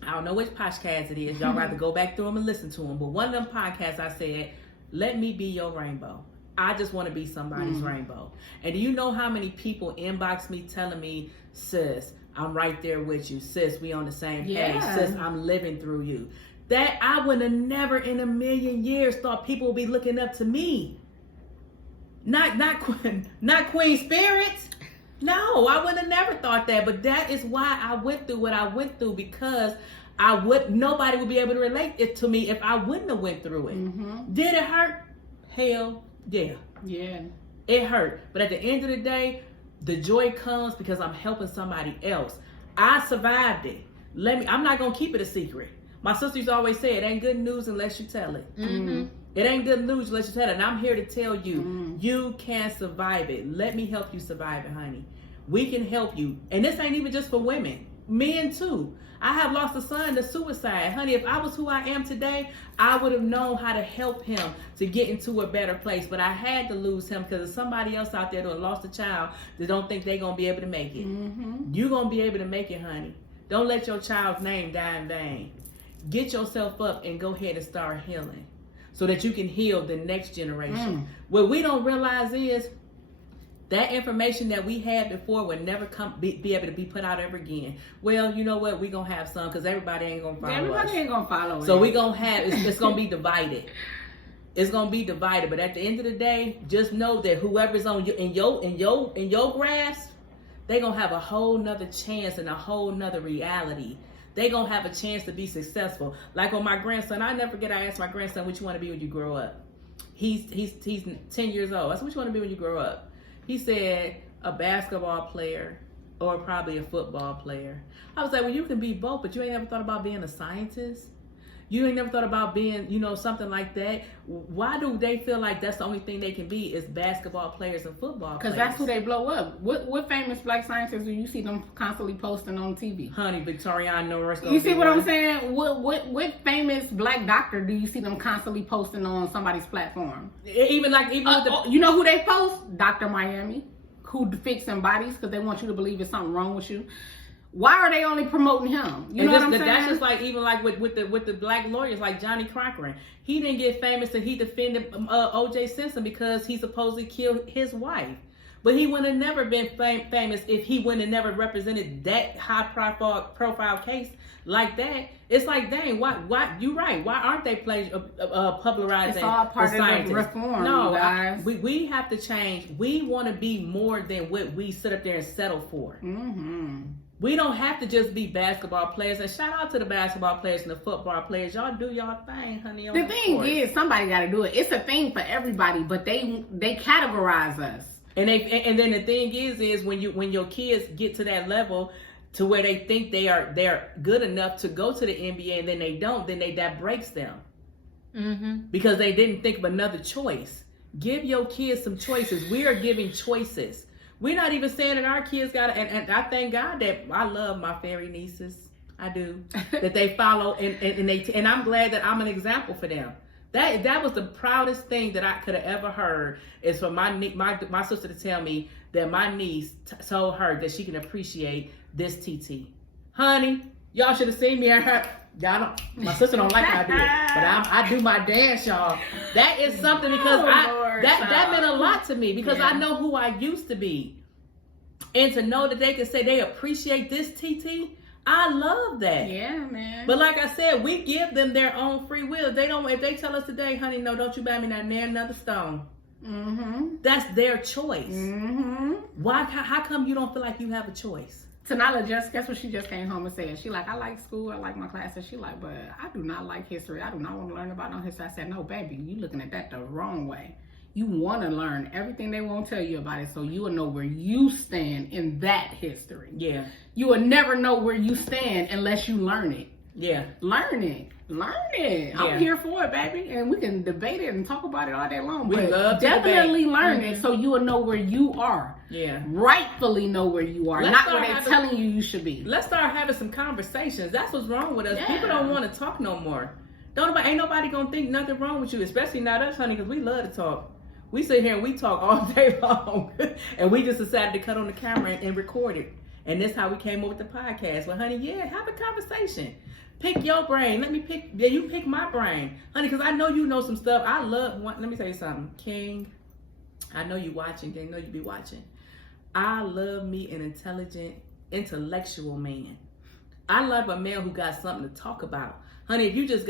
I don't know which podcast it is. Y'all got to go back through them and listen to them. But one of them podcasts I said, let me be your rainbow. I just want to be somebody's rainbow. And do you know how many people inbox me telling me, sis, I'm right there with you. Sis, we on the same page. Sis, I'm living through you. That I would have never in a million years thought people would be looking up to me. Not Queen Spirit. No, I would have never thought that. But that is why I went through what I went through, because nobody would be able to relate it to me if I wouldn't have went through it. Mm-hmm. Did it hurt? Hell yeah. Yeah. It hurt. But at the end of the day, the joy comes because I'm helping somebody else. I survived it. I'm not gonna keep it a secret. My sister used to always say, it ain't good news unless you tell it. Mm-hmm. It ain't good news unless you tell it. And I'm here to tell you, you can survive it. Let me help you survive it, honey. We can help you. And this ain't even just for women. Men too. I have lost a son to suicide. Honey, if I was who I am today, I would have known how to help him to get into a better place. But I had to lose him because there's somebody else out there that lost a child that don't think they're going to be able to make it. Mm-hmm. You're going to be able to make it, honey. Don't let your child's name die in vain. Get yourself up and go ahead and start healing so that you can heal the next generation. What we don't realize is that information that we had before would never be able to be put out ever again. Well, you know what? We're going to have some because everybody ain't going to follow us. Everybody ain't going to follow us. So we're going to have, it's going to be divided. it's gonna be divided. But at the end of the day, just know that whoever's on you in your grasp, they gonna have a whole nother chance and a whole nother reality. They gonna have a chance to be successful. Like with my grandson, I never forget. I asked my grandson, "What you want to be when you grow up?" He's 10 years old. I said, "What you want to be when you grow up?" He said, "A basketball player or probably a football player." I was like, "Well, you can be both, but you ain't ever thought about being a scientist? You ain't never thought about being, something like that?" Why do they feel like that's the only thing they can be is basketball players and football players? Because that's who they blow up. What famous black scientists do you see them constantly posting on TV? Honey, Victoriano Norris. You see what I'm saying? What famous black doctor do you see them constantly posting on somebody's platform? Even you know who they post? Dr. Miami, who fixing bodies because they want you to believe there's something wrong with you. Why are they only promoting him? You know what I'm saying? That's just like even like with the black lawyers like Johnny Cochran. He didn't get famous and he defended O.J. Simpson because he supposedly killed his wife. But he would have never been famous if he wouldn't have never represented that high profile case like that. It's like, dang, why you right? Why aren't they popularizing? It's all part of the reform. No, guys. We have to change. We want to be more than what we sit up there and settle for. Mm-hmm. We don't have to just be basketball players. And shout out to the basketball players and the football players. Y'all do y'all thing, honey. The thing is, somebody got to do it. It's a thing for everybody, but they categorize us. And then the thing is when your kids get to that level to where they think they're good enough to go to the NBA and then they don't, then that breaks them. Mm-hmm. Because they didn't think of another choice. Give your kids some choices. We are giving choices. We're not even saying that our kids got to, and I thank God that I love my fairy nieces. I do. That they follow and I'm glad that I'm an example for them. That was the proudest thing that I could have ever heard is for my sister to tell me that my niece told her that she can appreciate this TT. Honey, y'all should have seen me and her. Y'all don't, my sister don't like how I do it, but I do my dance, y'all. That is something because that meant a lot to me because I know who I used to be. And to know that they can say they appreciate this TT, I love that. Yeah, man. But like I said, we give them their own free will. If they tell us today, honey, no, don't you buy me not near another stone. Mm-hmm. That's their choice. Mm-hmm. Why? How come you don't feel like you have a choice? Tanala guess what she just came home and said? She like, I like school, I like my classes. She like, but I do not like history. I do not want to learn about no history. I said, no, baby, you looking at that the wrong way. You want to learn everything they won't tell you about it so you will know where you stand in that history. Yeah. You will never know where you stand unless you learn it. Yeah. Learn it. Yeah. I'm here for it, baby. And we can debate it and talk about it all day long. We but love to definitely debate. Learn it so you will know where you are. Yeah. Rightfully know where you are. Not where they're telling you should be. Let's start having some conversations. That's what's wrong with us. Yeah. People don't want to talk no more. Ain't nobody gonna think nothing wrong with you, especially not us, honey, because we love to talk. We sit here and we talk all day long. And we just decided to cut on the camera and record it. And that's how we came up with the podcast. Well, honey, have a conversation. Pick your brain. You pick my brain. Honey, because I know you know some stuff. Let me tell you something. King, I know you watching. I know you be watching. I love me an intelligent, intellectual man. I love a man who got something to talk about. Honey, if you just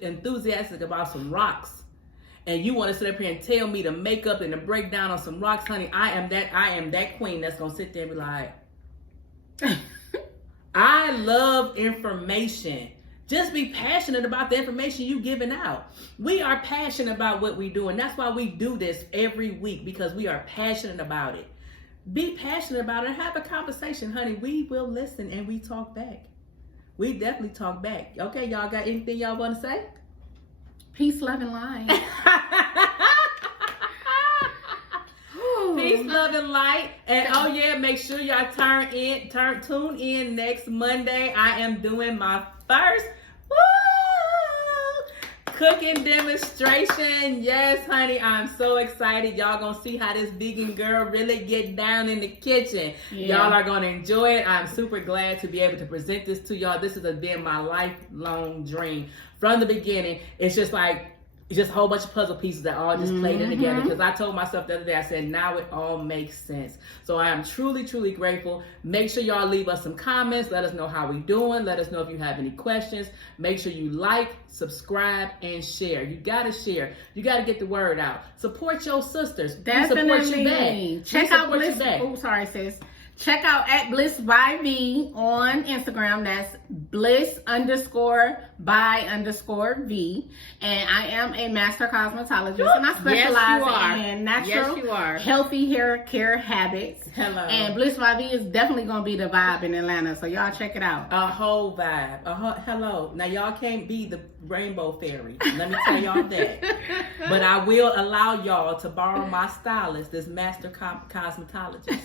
enthusiastic about some rocks, and you want to sit up here and tell me to make up and to break down on some rocks, honey, I am that queen that's gonna sit there and be like, I love information. Just be passionate about the information you giving out. We are passionate about what we do, and that's why we do this every week, because we are passionate about it. Be passionate about it and have a conversation, honey. We will listen and we talk back. We definitely talk back. Okay, y'all got anything y'all want to say? Peace, love, and light. Peace, love, and light. And make sure y'all tune in next Monday. I am doing my first cooking demonstration. Yes, honey, I'm so excited. Y'all gonna see how this vegan girl really get down in the kitchen. Yeah. Y'all are gonna enjoy it. I'm super glad to be able to present this to y'all. This has been my lifelong dream from the beginning. It's just like It's just a whole bunch of puzzle pieces that all just played in together. Because I told myself the other day, I said, now it all makes sense. So I am truly, truly grateful. Make sure y'all leave us some comments. Let us know how we doing. Let us know if you have any questions. Make sure you like, subscribe, and share. You got to share. You got to get the word out. Support your sisters. Definitely. Check out Bliss. Oh, sorry, sis. Check out at Bliss by V on Instagram. That's Bliss_by_V. And I am a master cosmetologist, and I specialize in natural, healthy hair care habits. Hello. And Bliss by V is definitely going to be the vibe in Atlanta, so y'all check it out. A whole vibe. Hello. Now, y'all can't be the rainbow fairy. Let me tell y'all that. But I will allow y'all to borrow my stylist, this master cosmetologist.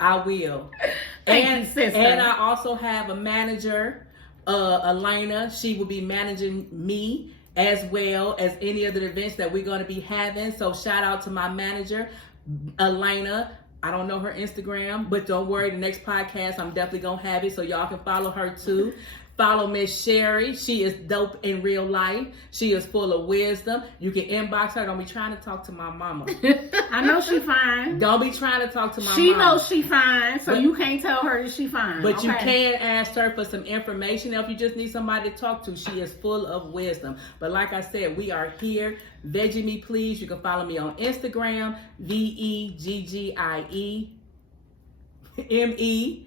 I will. Thank you, sister. And I also have a manager, Elena. She will be managing me as well as any of the events that we're going to be having. So shout out to my manager, Elena. I don't know her Instagram, but don't worry. The next podcast, I'm definitely going to have it so y'all can follow her too. Follow Miss Sherry. She is dope in real life. She is full of wisdom. You can inbox her. Don't be trying to talk to my mama. I know she fine. Don't be trying to talk to my mama. She knows she fine, so you can't tell her that she fine. But you can ask her for some information. If you just need somebody to talk to, she is full of wisdom. But like I said, we are here. Veggie Me Please. You can follow me on Instagram, VEGGIEMEPLEAZE.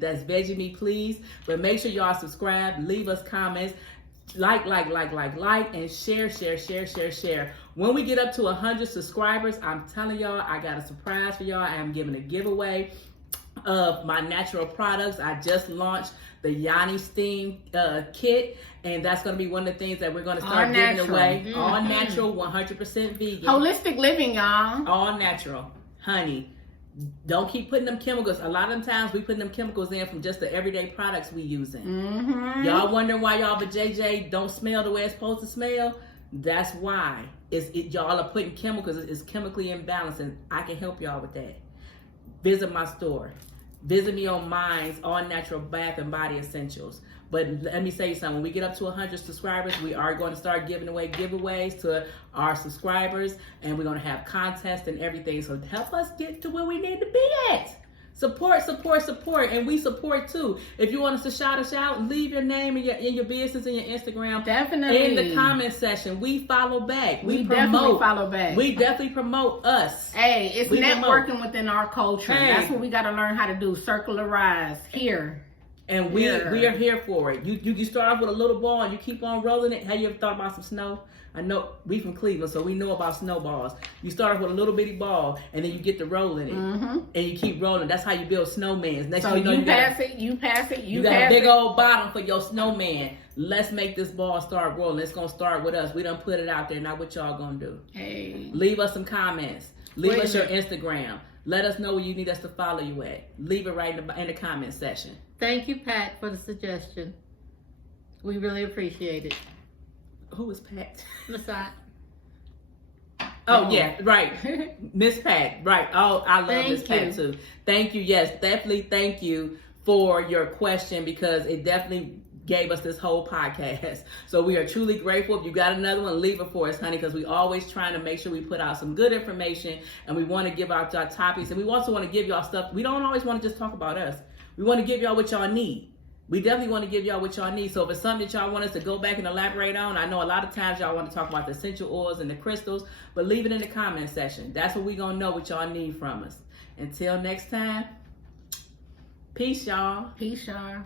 That's Veggie Me Please. But make sure y'all subscribe, leave us comments, like, and share. When we get up to 100 subscribers, I'm telling y'all, I got a surprise for y'all. I am giving a giveaway of my natural products. I just launched the Yanni Steam kit, and that's going to be one of the things that we're going to start giving away. All natural, 100% vegan. Holistic living, y'all. All natural. Honey, don't keep putting them chemicals. A lot of times we put them chemicals in from just the everyday products we using. Y'all wondering why y'all JJ don't smell the way it's supposed to smell? That's why. Y'all are putting chemicals. It's chemically imbalanced, and I can help y'all with that. Visit my store. Visit me on Minez, All Natural Bath and Body Essentials. But let me say something. When we get up to 100 subscribers, we are going to start giving away giveaways to our subscribers, and we're going to have contests and everything. So help us get to where we need to be at. Support, and we support too. If you want us to shout us out, leave your name and your business and your Instagram. Definitely. In the comment section. We follow back. We definitely follow back. We definitely promote us. Hey, it's networking within our culture. Hey. That's what we got to learn how to do. Circularize here. And we are here for it. You start off with a little ball and you keep on rolling it. Have you ever thought about some snow? I know we from Cleveland, so we know about snowballs. You start off with a little bitty ball, and then you get to rolling it, and you keep rolling. That's how you build snowmans. Next so thing you pass it. You got a big old bottom for your snowman. Let's make this ball start rolling. It's gonna start with us. We done put it out there. Now what y'all gonna do? Hey, leave us some comments. Leave us your Instagram. Let us know where you need us to follow you at. Leave it right in the comment section. Thank you, Pat, for the suggestion. We really appreciate it. Who is Pat? Masai. Oh, yeah, right. Miss Pat, right. Oh, I love Miss Pat too. Thank you. Yes, definitely thank you for your question, because it definitely gave us this whole podcast. So we are truly grateful. If you got another one, leave it for us, honey, because we always trying to make sure we put out some good information, and we want to give out our topics, and we also want to give y'all stuff. We don't always want to just talk about us. We want to give y'all what y'all need. We definitely want to give y'all what y'all need. So if it's something that y'all want us to go back and elaborate on, I know a lot of times y'all want to talk about the essential oils and the crystals, but leave it in the comment section. That's what we going to know what y'all need from us. Until next time, peace, y'all. Peace, y'all.